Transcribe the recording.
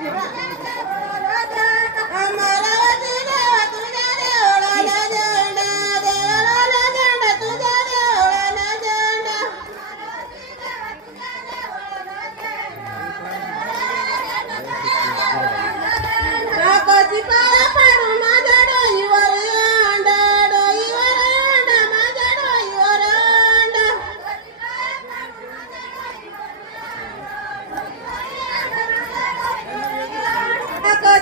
Bye.